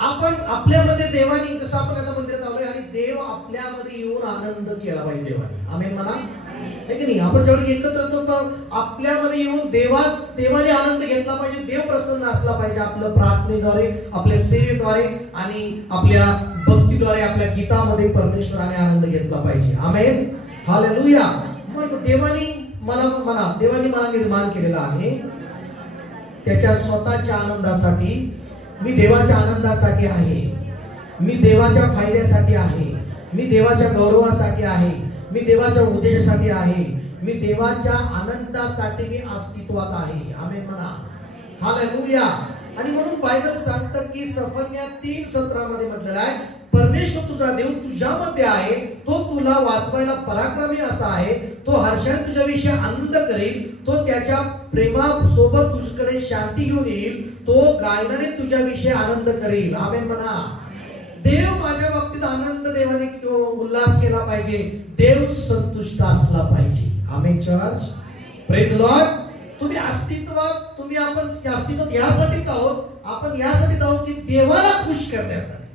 आपण आपल्यामध्ये देवानी, जसं आपण आता मंदिरात आलोय आणि देव आपल्यामध्ये येऊन आनंद केला पाहिजे देवाने. आमेन म्हणा, है की नाही? आपण जेवढे एकत्र होतो आपल्यामध्ये येऊन देवाने आनंद घेतला पाहिजे, देव प्रसन्न असला पाहिजे. आपल्या प्रार्थनेद्वारे, आपल्या सेवेद्वारे आणि आपल्या भक्तीद्वारे, आपल्या गीतामध्ये परमेश्वराने आनंद घेतला पाहिजे. आमेन, हालेलुया. मग देवाने मला निर्माण केलेला आहे त्याच्या स्वतःच्या आनंदासाठी. मी देवाच्या आनंदासाठी आहे, मी देवाच्या फायद्यासाठी आहे, मी देवाच्या गौरवासाठी आहे, मी देवाच्या उद्देशासाठी आहे, मी देवाच्या आनंदासाठी मी अस्तित्वात आहे. आमेन म्हणा, हालेलुया. आणि म्हणून बायबल सांगतं की सफन्या 3:17 म्हटलेलं आहे, परमेश्वर तुझा देव तुझ्यामध्ये आहे, तो तुला वाचवायला पराक्रमी असा आहे, तो हर्षाने तुझ्याविषयी आनंद करेल, तो त्याच्या प्रेमासोबत तुझ्याकडे शांती घेऊन येईल, तो गायनाने तुझ्याविषयी आनंद करेल. आमेन म्हणा. देव माझ्या बाबतीत आनंद, देवाने उल्हास केला पाहिजे, देव संतुष्ट असला पाहिजे. आमेन चर्च, प्रेज लॉर्ड. तुम्ही अस्तित्वात, आपण अस्तित्वात यासाठीच आहोत, आपण यासाठीच आहोत की देवाला खुश करण्यासाठी.